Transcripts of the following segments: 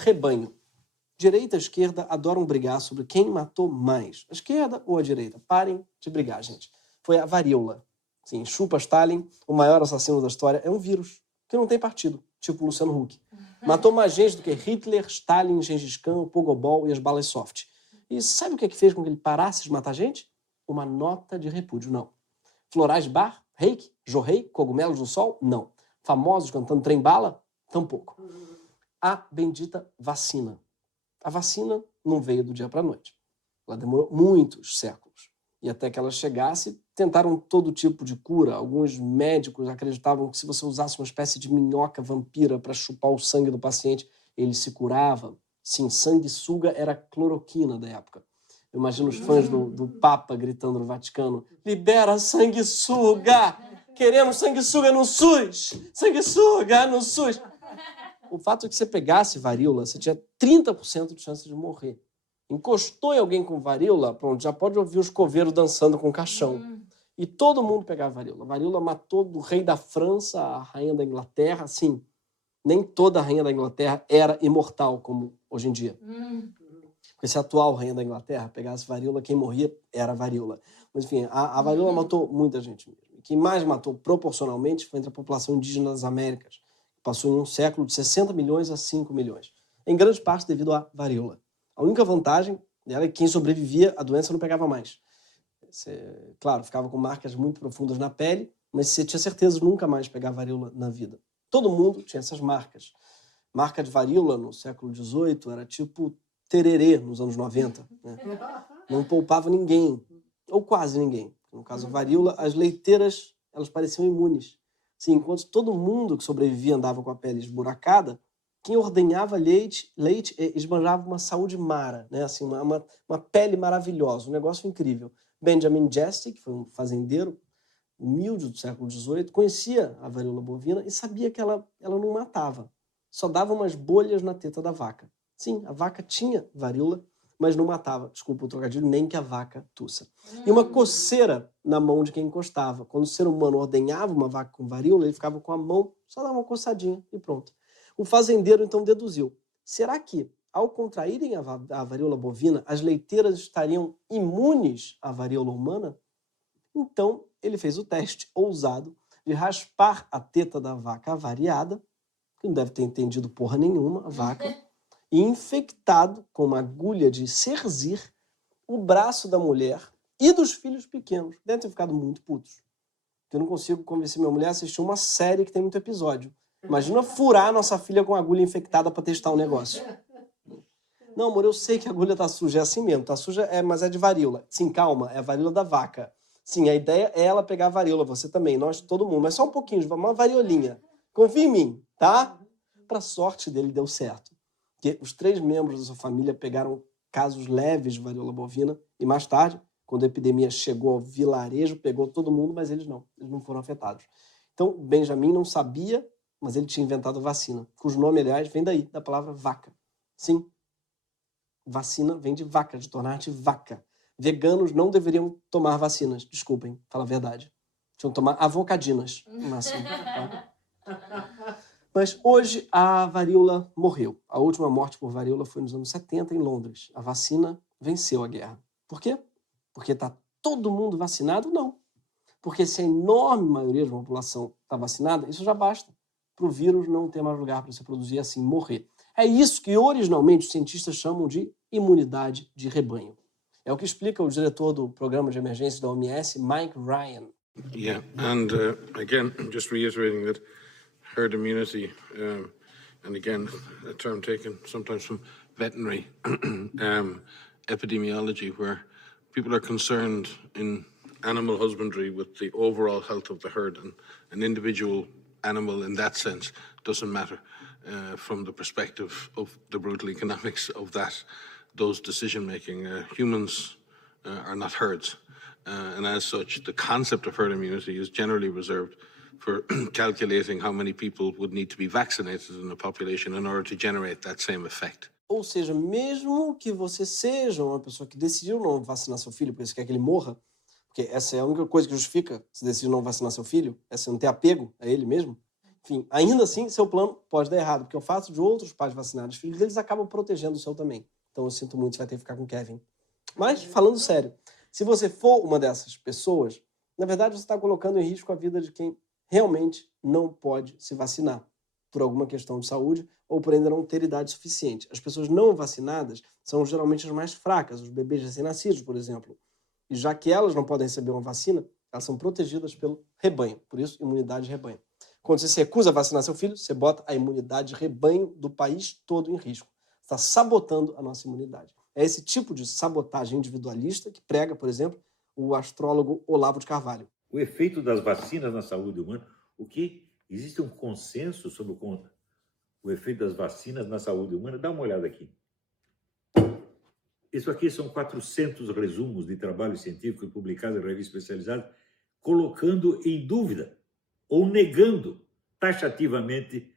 Rebanho. Direita e esquerda adoram brigar sobre quem matou mais. A esquerda ou a direita? Parem de brigar, gente. Foi a varíola. Sim, chupa Stalin, o maior assassino da história, é um vírus que não tem partido, tipo Luciano Huck. Matou mais gente do que Hitler, Stalin, Gengis Khan, o Pogobol e as balas soft. E sabe o que fez com que ele parasse de matar gente? Uma nota de repúdio, não. Florais Bar, Reiki, Jorrei, Cogumelos do Sol, não. Famosos cantando trem-bala, tampouco. A bendita vacina. A vacina não veio do dia para a noite. Ela demorou muitos séculos. E até que ela chegasse, tentaram todo tipo de cura. Alguns médicos acreditavam que se você usasse uma espécie de minhoca vampira para chupar o sangue do paciente, ele se curava. Sim, sanguessuga era a cloroquina da época. Eu imagino os fãs do Papa gritando no Vaticano: libera sanguessuga! Queremos sanguessuga no SUS! Sanguessuga no SUS! O fato é que você pegasse varíola, você tinha 30% de chance de morrer. Encostou em alguém com varíola, pronto, já pode ouvir os coveiros dançando com o caixão. E todo mundo pegava varíola. Varíola matou do rei da França, a rainha da Inglaterra. Sim, nem toda a rainha da Inglaterra era imortal, como hoje em dia. Porque se a atual rainha da Inglaterra pegasse varíola, quem morria era varíola. Mas, enfim, a varíola matou muita gente mesmo. E quem mais matou proporcionalmente foi entre a população indígena das Américas. Passou em um século de 60 milhões a 5 milhões. Em grande parte devido à varíola. A única vantagem dela é que quem sobrevivia, a doença não pegava mais. Você, claro, ficava com marcas muito profundas na pele, mas você tinha certeza de nunca mais pegar varíola na vida. Todo mundo tinha essas marcas. Marca de varíola no século XVIII era tipo tererê nos anos 90. Né? Não poupava ninguém, ou quase ninguém. No caso da varíola, as leiteiras elas pareciam imunes. Sim, enquanto todo mundo que sobrevivia andava com a pele esburacada, quem ordenhava leite esbanjava uma saúde mara, né? Assim, uma pele maravilhosa, um negócio incrível. Benjamin Jesse, que foi um fazendeiro humilde do século XVIII, conhecia a varíola bovina e sabia que ela não matava. Só dava umas bolhas na teta da vaca. Sim, a vaca tinha varíola, mas não matava, desculpa o trocadilho, nem que a vaca tussa. E uma coceira na mão de quem encostava. Quando o ser humano ordenhava uma vaca com varíola, ele ficava com a mão, só dava uma coçadinha e pronto. O fazendeiro então deduziu: será que, ao contraírem a varíola bovina, as leiteiras estariam imunes à varíola humana? Então, ele fez o teste ousado de raspar a teta da vaca avariada, que não deve ter entendido porra nenhuma, a vaca, e infectado com uma agulha de serzir o braço da mulher e dos filhos pequenos. Devem ter ficado muito putos. Eu não consigo convencer minha mulher a assistir uma série que tem muito episódio. Imagina furar nossa filha com agulha infectada para testar o negócio. Não, amor, eu sei que a agulha tá suja, é assim mesmo, tá suja, mas é de varíola. Sim, calma, é a varíola da vaca. Sim, a ideia é ela pegar a varíola, você também, nós, todo mundo, mas só um pouquinho, uma variolinha. Confia em mim, tá? Para sorte dele, deu certo. Porque os 3 membros da sua família pegaram casos leves de varíola bovina e mais tarde, quando a epidemia chegou ao vilarejo, pegou todo mundo, mas eles não foram afetados. Então, Benjamin não sabia, mas ele tinha inventado a vacina, cujo nome, aliás, vem daí, da palavra vaca. Sim, vacina vem de vaca, de tornar-te vaca. Veganos não deveriam tomar vacinas, desculpem, fala a verdade. Tinham que tomar avocadinas, no máximo. Tá? Mas hoje a varíola morreu. A última morte por varíola foi nos anos 70 em Londres. A vacina venceu a guerra. Por quê? Porque está todo mundo vacinado? Não. Porque se a enorme maioria da população está vacinada, isso já basta para o vírus não ter mais lugar para se produzir e assim morrer. É isso que originalmente os cientistas chamam de imunidade de rebanho. É o que explica o diretor do programa de emergência da OMS, Mike Ryan. Yeah, and again, just reiterating that herd immunity, and again, a term taken sometimes from veterinary epidemiology, where people are concerned in animal husbandry with the overall health of the herd, and an individual animal in that sense doesn't matter from the perspective of the brutal economics of those decision making. Humans are not herds. And as such, the concept of herd immunity is generally reserved for calculating how many people would need to be vaccinated in a population in order to generate that same effect. Ou seja, mesmo que você seja uma pessoa que decidiu não vacinar seu filho porque você quer que ele morra, porque essa é a única coisa que justifica se decidir não vacinar seu filho, é você não ter apego a ele mesmo, Enfim, ainda assim, seu plano pode dar errado, porque o fato de outros pais vacinarem os filhos deles acabam protegendo o seu também. Então eu sinto muito, você vai ter que ficar com o Kevin. Mas, falando sério, se você for uma dessas pessoas, na verdade você está colocando em risco a vida de quem realmente não pode se vacinar, por alguma questão de saúde ou por ainda não ter idade suficiente. As pessoas não vacinadas são geralmente as mais fracas, os bebês recém-nascidos, por exemplo. E já que elas não podem receber uma vacina, elas são protegidas pelo rebanho, por isso, imunidade de rebanho. Quando você se recusa a vacinar seu filho, você bota a imunidade de rebanho do país todo em risco. Você está sabotando a nossa imunidade. É esse tipo de sabotagem individualista que prega, por exemplo, o astrólogo Olavo de Carvalho. O efeito das vacinas na saúde humana, o que existe um consenso sobre o efeito das vacinas na saúde humana? Dá uma olhada aqui. Isso aqui são 400 resumos de trabalhos científicos publicados em revistas especializadas, colocando em dúvida ou negando taxativamente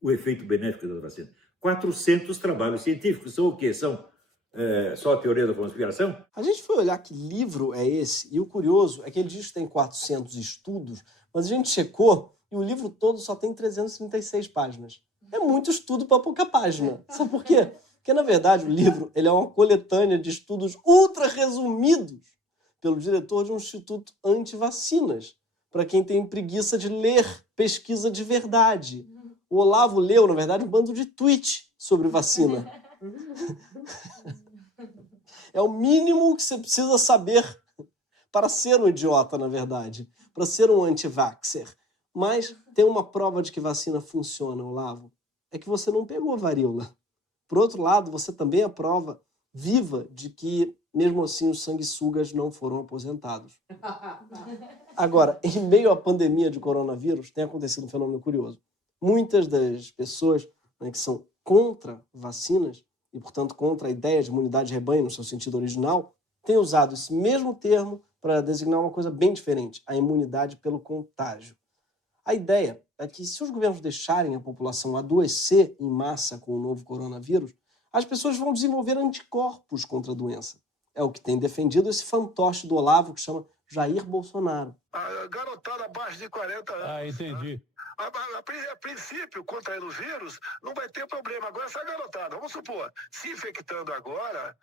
o efeito benéfico das vacinas. 400 trabalhos científicos. São o quê? São só a teoria da conspiração? A gente foi olhar que livro é esse, e o curioso é que ele diz que tem 400 estudos, mas a gente checou e o livro todo só tem 336 páginas. É muito estudo para pouca página. Sabe por quê? Porque, na verdade, o livro ele é uma coletânea de estudos ultra resumidos pelo diretor de um instituto anti-vacinas, para quem tem preguiça de ler pesquisa de verdade. O Olavo leu, na verdade, um bando de tweet sobre vacina. É o mínimo que você precisa saber para ser um idiota, na verdade, para ser um anti-vaxxer. Mas tem uma prova de que vacina funciona, Olavo, é que você não pegou varíola. Por outro lado, você também é a prova viva de que, mesmo assim, os sanguessugas não foram aposentados. Agora, em meio à pandemia de coronavírus, tem acontecido um fenômeno curioso. Muitas das pessoas, né, que são contra vacinas, e, portanto, contra a ideia de imunidade de rebanho no seu sentido original, têm usado esse mesmo termo para designar uma coisa bem diferente, a imunidade pelo contágio. A ideia é que, se os governos deixarem a população adoecer em massa com o novo coronavírus, as pessoas vão desenvolver anticorpos contra a doença. É o que tem defendido esse fantoche do Olavo que chama Jair Bolsonaro. A garotada abaixo de 40 anos. Ah, entendi. Né? A princípio, contrair o vírus, não vai ter problema. Agora, essa garotada, vamos supor, se infectando agora,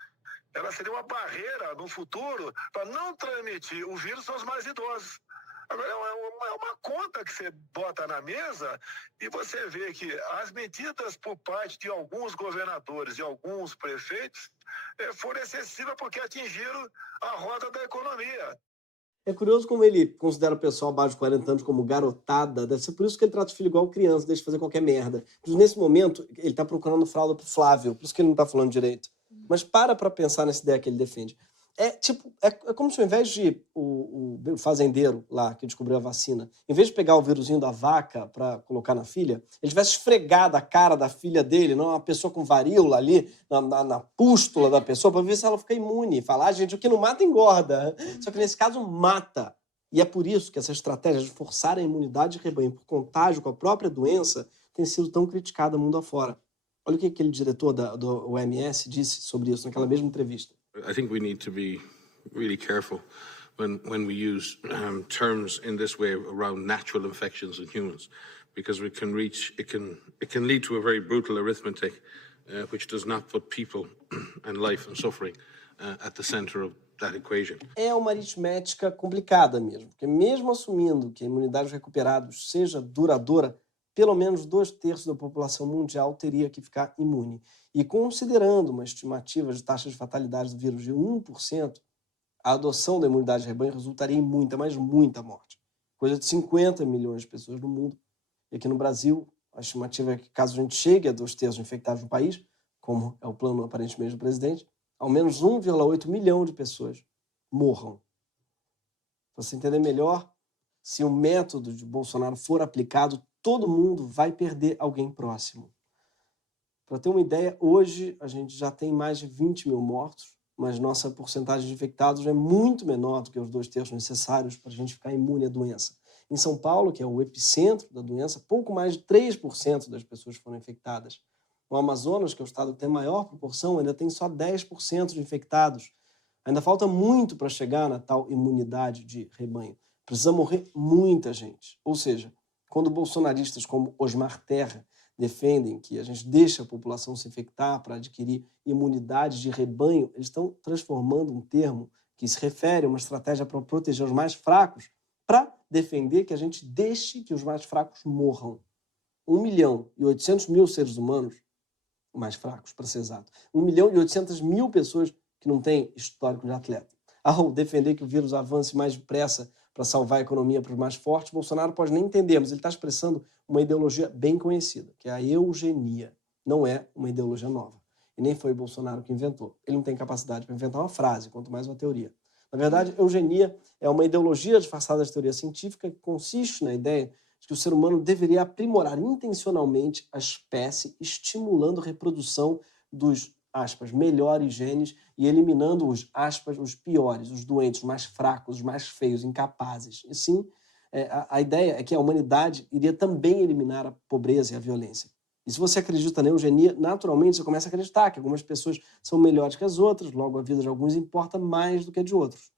ela seria uma barreira no futuro para não transmitir o vírus aos mais idosos. Agora, é uma conta que você bota na mesa e você vê que as medidas por parte de alguns governadores e alguns prefeitos foram excessivas porque atingiram a roda da economia. É curioso como ele considera o pessoal abaixo de 40 anos como garotada. Deve ser por isso que ele trata o filho igual criança, deixa fazer qualquer merda. Porque nesse momento, ele está procurando fralda pro Flávio, por isso que ele não está falando direito. Mas para pensar nessa ideia que ele defende. É como se ao invés de o fazendeiro lá que descobriu a vacina, em vez de pegar o vírusinho da vaca para colocar na filha, ele tivesse esfregado a cara da filha dele, não uma pessoa com varíola ali, na pústula da pessoa, para ver se ela fica imune. Falar, gente, o que não mata engorda. Só que nesse caso mata. E é por isso que essa estratégia de forçar a imunidade de rebanho por contágio com a própria doença tem sido tão criticada mundo afora. Olha o que aquele diretor do OMS disse sobre isso naquela mesma entrevista. I think we need to be really careful when we use terms in this way around natural infections in humans, because it can lead to a very brutal arithmetic, which does not put people and life and suffering at the center of that equation. É uma aritmética complicada mesmo, porque mesmo assumindo que a imunidade dos recuperados seja duradoura, pelo menos 2/3 da população mundial teria que ficar imune. E considerando uma estimativa de taxa de fatalidade do vírus de 1%, a adoção da imunidade de rebanho resultaria em muita, mas muita morte. Coisa de 50 milhões de pessoas no mundo. E aqui no Brasil, a estimativa é que caso a gente chegue a 2/3 infectados no país, como é o plano aparentemente do presidente, ao menos 1,8 milhão de pessoas morram. Para você entender melhor, se o método de Bolsonaro for aplicado, todo mundo vai perder alguém próximo. Para ter uma ideia, hoje a gente já tem mais de 20 mil mortos, mas nossa porcentagem de infectados é muito menor do que os 2/3 necessários para a gente ficar imune à doença. Em São Paulo, que é o epicentro da doença, pouco mais de 3% das pessoas foram infectadas. No Amazonas, que é o estado que tem a maior proporção, ainda tem só 10% de infectados. Ainda falta muito para chegar na tal imunidade de rebanho. Precisa morrer muita gente. Ou seja, Quando bolsonaristas como Osmar Terra defendem que a gente deixa a população se infectar para adquirir imunidade de rebanho, eles estão transformando um termo que se refere a uma estratégia para proteger os mais fracos, para defender que a gente deixe que os mais fracos morram. 1.800.000 seres humanos, mais fracos, para ser exato, 1.800.000 pessoas que não têm histórico de atleta. Ao defender que o vírus avance mais depressa para salvar a economia para os mais fortes, Bolsonaro pode nem entender, mas ele está expressando uma ideologia bem conhecida, que é a eugenia. Não é uma ideologia nova. E nem foi Bolsonaro que inventou. Ele não tem capacidade para inventar uma frase, quanto mais uma teoria. Na verdade, eugenia é uma ideologia disfarçada de teoria científica que consiste na ideia de que o ser humano deveria aprimorar intencionalmente a espécie, estimulando a reprodução dos, aspas, melhores genes e eliminando os, aspas, os piores, os doentes, os mais fracos, os mais feios, incapazes. E sim, a ideia é que a humanidade iria também eliminar a pobreza e a violência. E se você acredita na eugenia, naturalmente você começa a acreditar que algumas pessoas são melhores que as outras, logo a vida de alguns importa mais do que a de outros.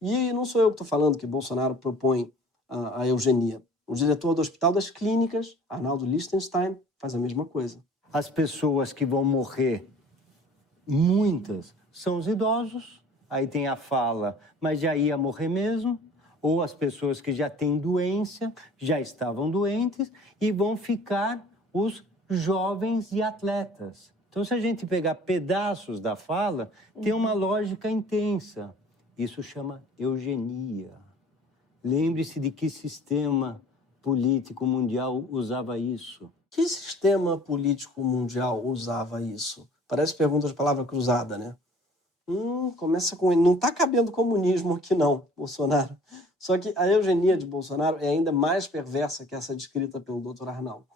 E não sou eu que estou falando que Bolsonaro propõe a eugenia. O diretor do Hospital das Clínicas, Arnaldo Lichtenstein, faz a mesma coisa. As pessoas que vão morrer, muitas, são os idosos. Aí tem a fala, mas já ia morrer mesmo. Ou as pessoas que já têm doença, já estavam doentes, e vão ficar os jovens e atletas. Então, se a gente pegar pedaços da fala, tem uma lógica intensa. Isso chama eugenia. Lembre-se de que sistema político mundial usava isso. Que sistema político mundial usava isso? Parece pergunta de palavra cruzada, né? Começa com... Não está cabendo comunismo aqui não, Bolsonaro. Só que a eugenia de Bolsonaro é ainda mais perversa que essa descrita pelo Dr. Arnaldo.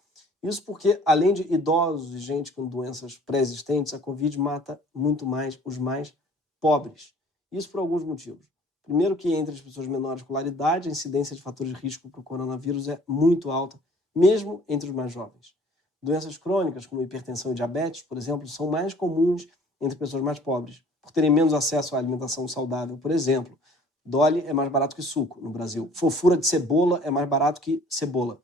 Isso porque, além de idosos e gente com doenças pré-existentes, a Covid mata muito mais os mais pobres. Isso por alguns motivos. Primeiro que entre as pessoas menores de escolaridade, a incidência de fatores de risco para o coronavírus é muito alta, mesmo entre os mais jovens. Doenças crônicas, como hipertensão e diabetes, por exemplo, são mais comuns entre pessoas mais pobres, por terem menos acesso à alimentação saudável. Por exemplo, Dolly é mais barato que suco no Brasil. Fofura de cebola é mais barato que cebola.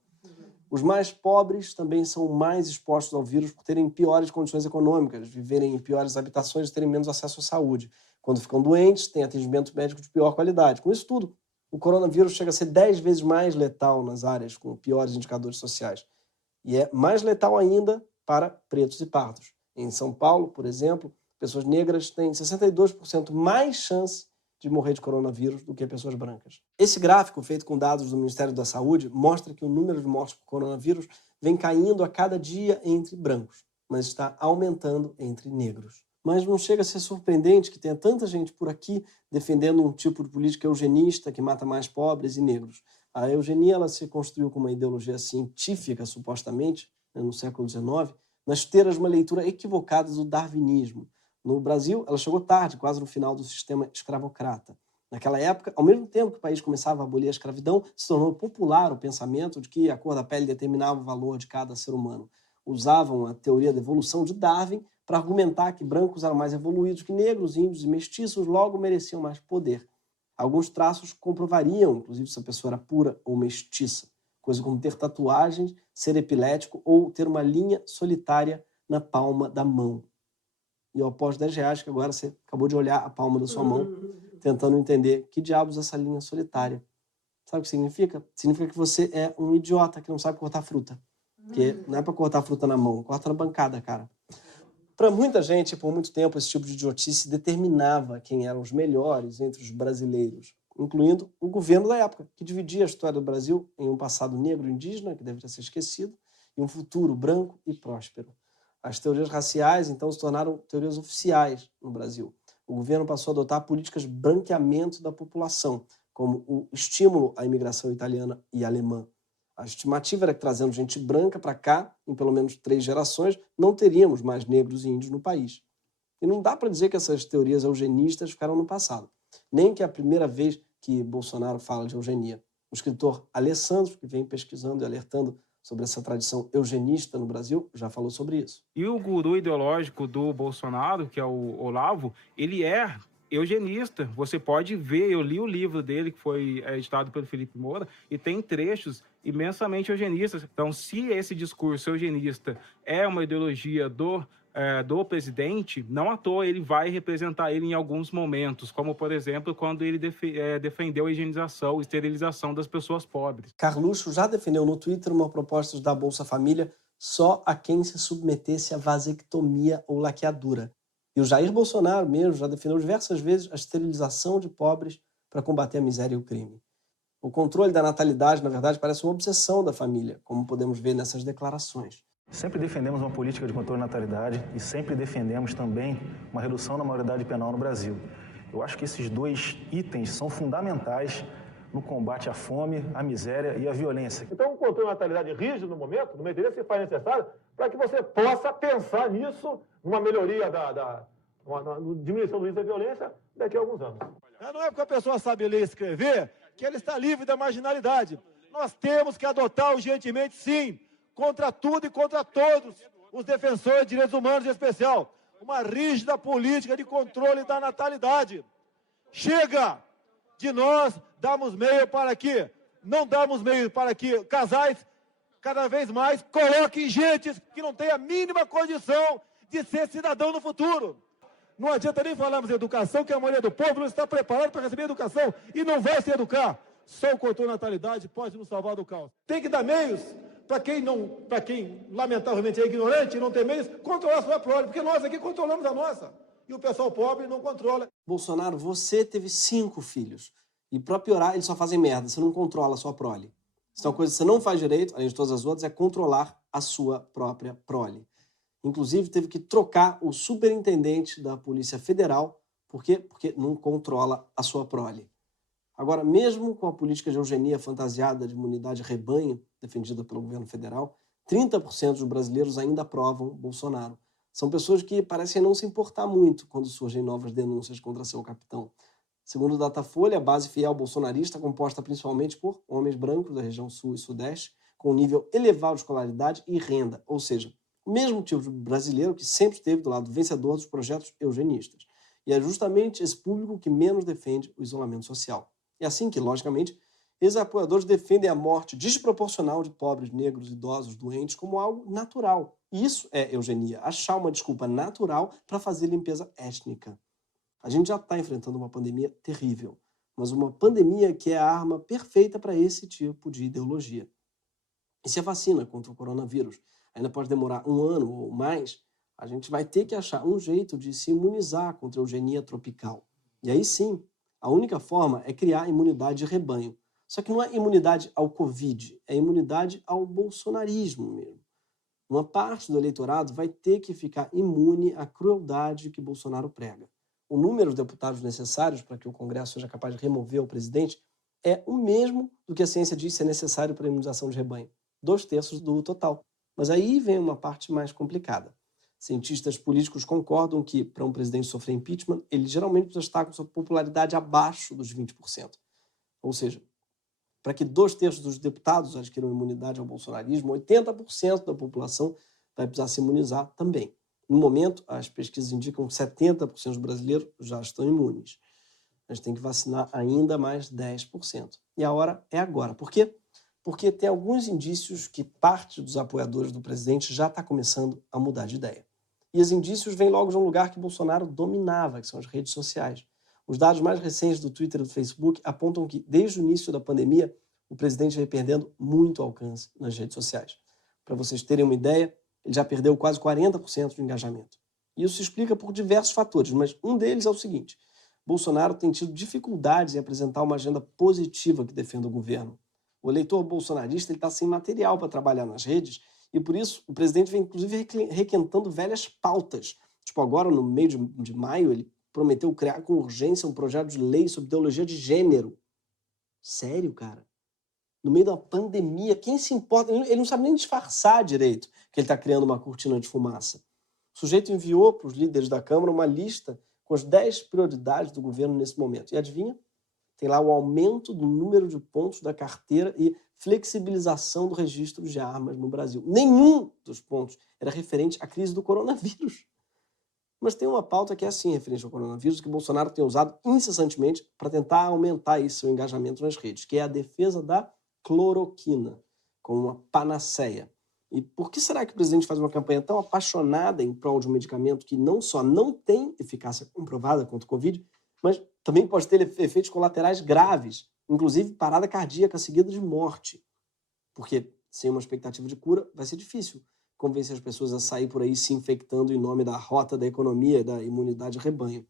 Os mais pobres também são mais expostos ao vírus por terem piores condições econômicas, viverem em piores habitações e terem menos acesso à saúde. Quando ficam doentes, têm atendimento médico de pior qualidade. Com isso tudo, o coronavírus chega a ser 10 vezes mais letal nas áreas com piores indicadores sociais. E é mais letal ainda para pretos e pardos. Em São Paulo, por exemplo, pessoas negras têm 62% mais chance de morrer de coronavírus do que pessoas brancas. Esse gráfico, feito com dados do Ministério da Saúde, mostra que o número de mortes por coronavírus vem caindo a cada dia entre brancos, mas está aumentando entre negros. Mas não chega a ser surpreendente que tenha tanta gente por aqui defendendo um tipo de política eugenista que mata mais pobres e negros. A eugenia ela se construiu como uma ideologia científica, supostamente, no século XIX, nas esteiras de uma leitura equivocada do darwinismo. No Brasil, ela chegou tarde, quase no final do sistema escravocrata. Naquela época, ao mesmo tempo que o país começava a abolir a escravidão, se tornou popular o pensamento de que a cor da pele determinava o valor de cada ser humano. Usavam a teoria da evolução de Darwin para argumentar que brancos eram mais evoluídos que negros, índios e mestiços, logo mereciam mais poder. Alguns traços comprovariam, inclusive, se a pessoa era pura ou mestiça, coisa como ter tatuagens, ser epilético ou ter uma linha solitária na palma da mão. E eu aposto R$10 que agora você acabou de olhar a palma da sua mão, tentando entender que diabos é essa linha solitária. Sabe o que significa? Significa que você é um idiota que não sabe cortar fruta. Porque não é para cortar fruta na mão, corta na bancada, cara. Para muita gente, por muito tempo, esse tipo de idiotice determinava quem eram os melhores entre os brasileiros, incluindo o governo da época, que dividia a história do Brasil em um passado negro e indígena, que deveria ser esquecido, e um futuro branco e próspero. As teorias raciais, então, se tornaram teorias oficiais no Brasil. O governo passou a adotar políticas de branqueamento da população, como o estímulo à imigração italiana e alemã. A estimativa era que, trazendo gente branca para cá, em pelo menos 3 gerações, não teríamos mais negros e índios no país. E não dá para dizer que essas teorias eugenistas ficaram no passado. Nem que é a primeira vez que Bolsonaro fala de eugenia. O escritor Alessandro, que vem pesquisando e alertando sobre essa tradição eugenista no Brasil, já falou sobre isso. E o guru ideológico do Bolsonaro, que é o Olavo, ele é eugenista. Você pode ver, eu li o livro dele, que foi editado pelo Felipe Moura, e tem trechos imensamente eugenistas. Então, se esse discurso eugenista é uma ideologia do presidente, não à toa ele vai representar ele em alguns momentos, como, por exemplo, quando ele defendeu a higienização, esterilização das pessoas pobres. Carluxo já defendeu no Twitter uma proposta da Bolsa Família só a quem se submetesse à vasectomia ou laqueadura. E o Jair Bolsonaro mesmo já defendeu diversas vezes a esterilização de pobres para combater a miséria e o crime. O controle da natalidade, na verdade, parece uma obsessão da família, como podemos ver nessas declarações. Sempre defendemos uma política de controle da natalidade e sempre defendemos também uma redução da maioridade penal no Brasil. Eu acho que esses dois itens são fundamentais no combate à fome, à miséria e à violência. Então, um controle de natalidade rígido no momento, no meu interesse, se faz necessário para que você possa pensar nisso, numa melhoria numa diminuição do índice da violência daqui a alguns anos. Não é porque a pessoa sabe ler e escrever que ela está livre da marginalidade. Nós temos que adotar urgentemente, sim, contra tudo e contra todos os defensores de direitos humanos, em especial, uma rígida política de controle da natalidade. Chega de nós darmos meio para que, não darmos meio para que casais, cada vez mais, coloquem gente que não tem a mínima condição de ser cidadão no futuro. Não adianta nem falarmos em educação, que a maioria do povo não está preparada para receber educação e não vai se educar. Só o controle da natalidade pode nos salvar do caos. Tem que dar meios para quem lamentavelmente é ignorante e não tem meios, controlar a sua prole, porque nós aqui controlamos a nossa. E o pessoal pobre não controla. Bolsonaro, você teve 5 filhos. E para piorar, eles só fazem merda. Você não controla a sua prole. Isso é uma coisa que você não faz direito, além de todas as outras, é controlar a sua própria prole. Inclusive, teve que trocar o superintendente da Polícia Federal. Por quê? Porque não controla a sua prole. Agora, mesmo com a política de eugenia fantasiada de imunidade rebanho, defendida pelo governo federal, 30% dos brasileiros ainda aprovam Bolsonaro. São pessoas que parecem não se importar muito quando surgem novas denúncias contra seu capitão. Segundo o Datafolha, a base fiel bolsonarista é composta principalmente por homens brancos da região sul e sudeste, com nível elevado de escolaridade e renda, ou seja, o mesmo tipo de brasileiro que sempre esteve do lado vencedor dos projetos eugenistas. E é justamente esse público que menos defende o isolamento social. É assim que, logicamente, esses apoiadores defendem a morte desproporcional de pobres, negros, idosos, doentes como algo natural. E isso é eugenia, achar uma desculpa natural para fazer limpeza étnica. A gente já está enfrentando uma pandemia terrível, mas uma pandemia que é a arma perfeita para esse tipo de ideologia. E se a vacina contra o coronavírus ainda pode demorar 1 ano ou mais, a gente vai ter que achar um jeito de se imunizar contra a eugenia tropical. E aí sim, a única forma é criar imunidade de rebanho. Só que não é imunidade ao Covid, é imunidade ao bolsonarismo mesmo. Uma parte do eleitorado vai ter que ficar imune à crueldade que Bolsonaro prega. O número de deputados necessários para que o Congresso seja capaz de remover o presidente é o mesmo do que a ciência diz ser necessário para a imunização de rebanho. 2/3 do total. Mas aí vem uma parte mais complicada. Cientistas políticos concordam que, para um presidente sofrer impeachment, ele geralmente precisa estar com sua popularidade abaixo dos 20%. Ou seja, para que 2/3 dos deputados adquiram imunidade ao bolsonarismo, 80% da população vai precisar se imunizar também. No momento, as pesquisas indicam que 70% dos brasileiros já estão imunes. A gente tem que vacinar ainda mais 10%. E a hora é agora. Por quê? Porque tem alguns indícios que parte dos apoiadores do presidente já está começando a mudar de ideia. E os indícios vêm logo de um lugar que Bolsonaro dominava, que são as redes sociais. Os dados mais recentes do Twitter e do Facebook apontam que, desde o início da pandemia, o presidente vem perdendo muito alcance nas redes sociais. Para vocês terem uma ideia, ele já perdeu quase 40% de engajamento. Isso se explica por diversos fatores, mas um deles é o seguinte: Bolsonaro tem tido dificuldades em apresentar uma agenda positiva que defenda o governo. O eleitor bolsonarista está sem material para trabalhar nas redes e, por isso, o presidente vem, inclusive, requentando velhas pautas. Tipo, agora, no meio de maio, ele prometeu criar com urgência um projeto de lei sobre ideologia de gênero. Sério, cara? No meio da pandemia, quem se importa? Ele não sabe nem disfarçar direito que ele está criando uma cortina de fumaça. O sujeito enviou para os líderes da Câmara uma lista com as 10 prioridades do governo nesse momento. E adivinha? Tem lá o aumento do número de pontos da carteira e flexibilização do registro de armas no Brasil. Nenhum dos pontos era referente à crise do coronavírus. Mas tem uma pauta que é assim, referente ao coronavírus, que Bolsonaro tem usado incessantemente para tentar aumentar esse seu engajamento nas redes, que é a defesa da cloroquina. como uma panaceia. E por que será que o presidente faz uma campanha tão apaixonada em prol de um medicamento que não só não tem eficácia comprovada contra o Covid, mas também pode ter efeitos colaterais graves, inclusive parada cardíaca seguida de morte? Porque sem uma expectativa de cura vai ser difícil convencer as pessoas a sair por aí se infectando em nome da rota da economia e da imunidade rebanho.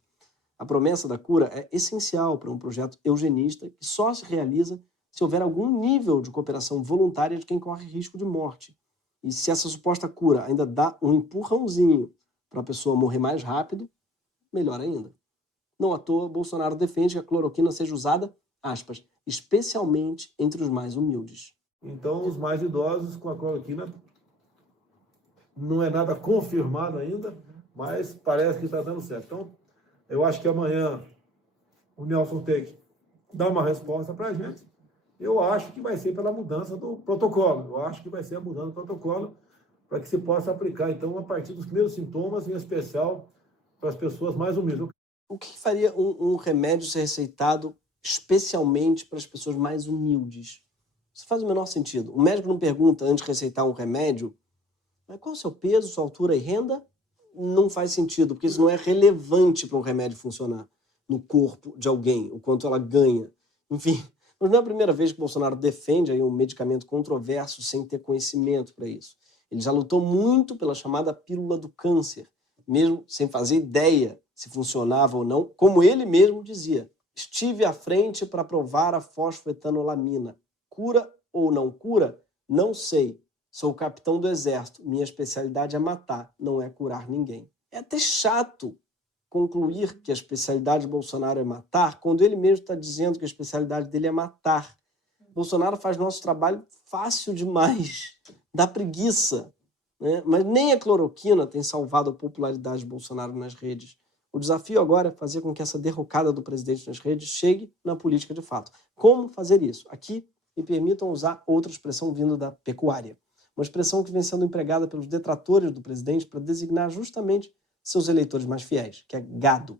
A promessa da cura é essencial para um projeto eugenista que só se realiza se houver algum nível de cooperação voluntária de quem corre risco de morte. E se essa suposta cura ainda dá um empurrãozinho para a pessoa morrer mais rápido, melhor ainda. Não à toa, Bolsonaro defende que a cloroquina seja usada, aspas, especialmente entre os mais humildes. Então, os mais idosos com a cloroquina não é nada confirmado ainda, mas parece que está dando certo. Então, eu acho que amanhã o Nelson tem que dar uma resposta para a gente. Eu acho que vai ser pela mudança do protocolo. Eu acho que vai ser a mudança do protocolo para que se possa aplicar, então, a partir dos primeiros sintomas, em especial para as pessoas mais humildes. O que faria um remédio ser receitado especialmente para as pessoas mais humildes? Isso faz o menor sentido. O médico não pergunta, antes de receitar um remédio, mas qual é o seu peso, sua altura e renda? Não faz sentido, porque isso não é relevante para um remédio funcionar no corpo de alguém, o quanto ela ganha. Enfim, mas não é a primeira vez que Bolsonaro defende aí um medicamento controverso sem ter conhecimento para isso. Ele já lutou muito pela chamada pílula do câncer, mesmo sem fazer ideia se funcionava ou não, como ele mesmo dizia. Estive à frente para provar a fosfetanolamina. Cura ou não cura? Não sei. Sou capitão do exército. Minha especialidade é matar, não é curar ninguém. É até chato concluir que a especialidade de Bolsonaro é matar, quando ele mesmo está dizendo que a especialidade dele é matar. Bolsonaro faz nosso trabalho fácil demais. Dá preguiça, né? Mas nem a cloroquina tem salvado a popularidade de Bolsonaro nas redes. O desafio agora é fazer com que essa derrocada do presidente nas redes chegue na política de fato. Como fazer isso? Aqui, me permitam usar outra expressão vindo da pecuária. Uma expressão que vem sendo empregada pelos detratores do presidente para designar justamente seus eleitores mais fiéis, que é gado.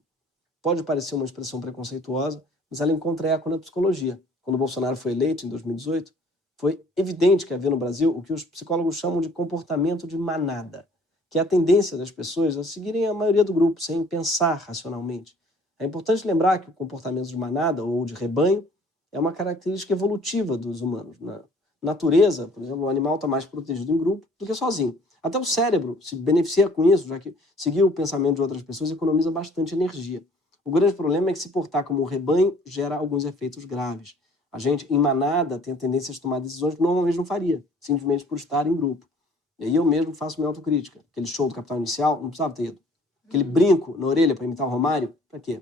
Pode parecer uma expressão preconceituosa, mas ela encontra eco na psicologia. Quando Bolsonaro foi eleito, em 2018, foi evidente que havia no Brasil o que os psicólogos chamam de comportamento de manada, que é a tendência das pessoas a seguirem a maioria do grupo, sem pensar racionalmente. É importante lembrar que o comportamento de manada ou de rebanho é uma característica evolutiva dos humanos. Na natureza, por exemplo, o animal está mais protegido em grupo do que sozinho. Até o cérebro se beneficia com isso, já que seguir o pensamento de outras pessoas economiza bastante energia. O grande problema é que se portar como um rebanho gera alguns efeitos graves. A gente, em manada, tem a tendência a tomar decisões que normalmente não faria, simplesmente por estar em grupo. E aí eu mesmo faço minha autocrítica. Aquele show do Capital Inicial, não precisava ter ido. Aquele brinco na orelha para imitar o Romário, para quê?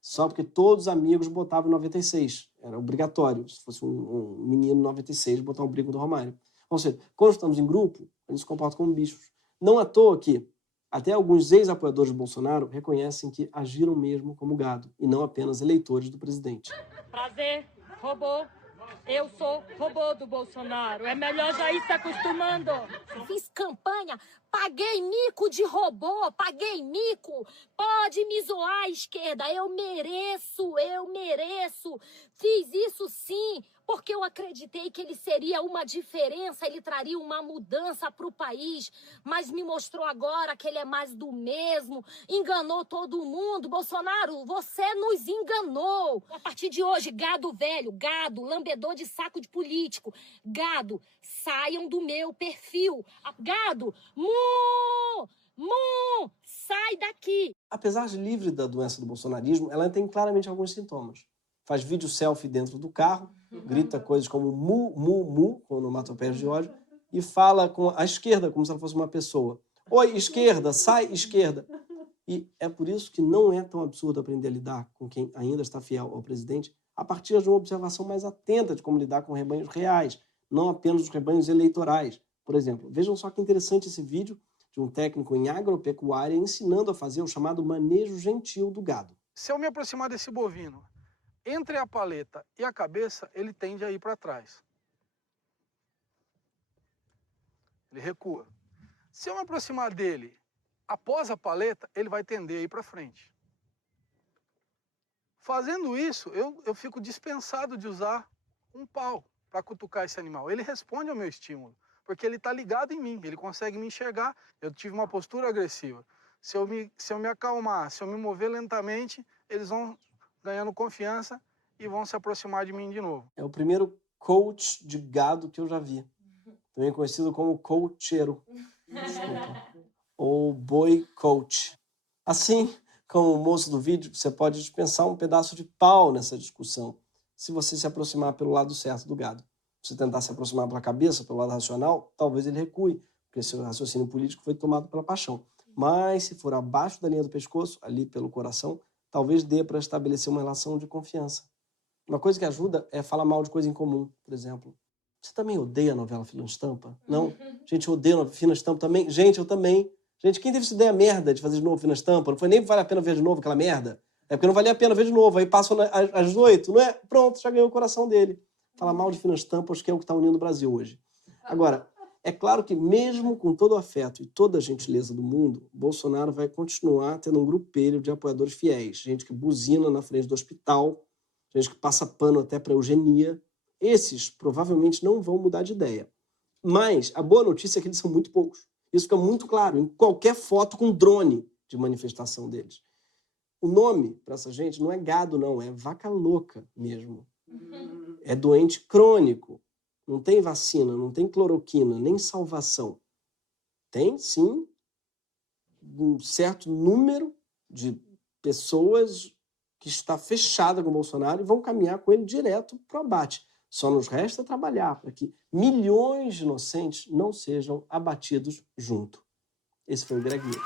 Só porque todos os amigos botavam 96. Era obrigatório, se fosse um menino 96, botar o brinco do Romário. Ou seja, quando estamos em grupo, a gente se comporta como bichos. Não à toa que até alguns ex-apoiadores de Bolsonaro reconhecem que agiram mesmo como gado, e não apenas eleitores do presidente. Prazer, robô. Eu sou robô do Bolsonaro. É melhor já ir se acostumando. Fiz campanha, paguei mico de robô, paguei mico. Pode me zoar, esquerda, eu mereço. Fiz isso sim, porque eu acreditei que ele seria uma diferença, ele traria uma mudança para o país, mas me mostrou agora que ele é mais do mesmo, enganou todo mundo. Bolsonaro, você nos enganou. A partir de hoje, gado velho, gado, lambedor de saco de político, gado, saiam do meu perfil. Gado, sai daqui. Apesar de livre da doença do bolsonarismo, ela tem claramente alguns sintomas. Faz vídeo selfie dentro do carro, grita coisas como mu, com onomatopeias de ódio, e fala com a esquerda como se ela fosse uma pessoa. Oi, esquerda, sai, esquerda. E é por isso que não é tão absurdo aprender a lidar com quem ainda está fiel ao presidente a partir de uma observação mais atenta de como lidar com rebanhos reais, não apenas os rebanhos eleitorais. Por exemplo, vejam só que interessante esse vídeo de um técnico em agropecuária ensinando a fazer o chamado manejo gentil do gado. Se eu me aproximar desse bovino, entre a paleta e a cabeça, ele tende a ir para trás. Ele recua. Se eu me aproximar dele após a paleta, ele vai tender a ir para frente. Fazendo isso, eu fico dispensado de usar um pau. para cutucar esse animal. Ele responde ao meu estímulo, porque ele está ligado em mim, ele consegue me enxergar. Eu tive uma postura agressiva. Se eu me acalmar, se eu me mover lentamente, eles vão ganhando confiança e vão se aproximar de mim de novo. É o primeiro coach de gado que eu já vi. Também conhecido como coacheiro. Desculpa. Ou boi coach. Assim como o moço do vídeo, você pode dispensar um pedaço de pau nessa discussão se você se aproximar pelo lado certo do gado. Se tentar se aproximar pela cabeça, pelo lado racional, talvez ele recue, porque seu raciocínio político foi tomado pela paixão. Mas se for abaixo da linha do pescoço, ali pelo coração, talvez dê para estabelecer uma relação de confiança. Uma coisa que ajuda é falar mal de coisa em comum, por exemplo. Você também odeia a novela Fina Estampa? Não? Gente, eu odeio a Fina Estampa também. Gente, eu também. Gente, quem teve essa ideia merda de fazer de novo Fina Estampa? Não foi nem vale a pena ver de novo aquela merda. É porque não valia a pena ver de novo. Aí passam às 8, não é? Pronto, já ganhou o coração dele. Falar mal de Fina Estampa, acho que é o que está unindo o Brasil hoje. Agora, é claro que mesmo com todo o afeto e toda a gentileza do mundo, Bolsonaro vai continuar tendo um grupelho de apoiadores fiéis. Gente que buzina na frente do hospital, gente que passa pano até para eugenia. Esses provavelmente não vão mudar de ideia. Mas a boa notícia é que eles são muito poucos. Isso fica muito claro em qualquer foto com drone de manifestação deles. O nome para essa gente não é gado, não, é vaca louca mesmo. É doente crônico. Não tem vacina, não tem cloroquina, nem salvação. Tem, sim, um certo número de pessoas que está fechada com o Bolsonaro e vão caminhar com ele direto para o abate. Só nos resta trabalhar para que milhões de inocentes não sejam abatidos junto. Esse foi o Greg Miller.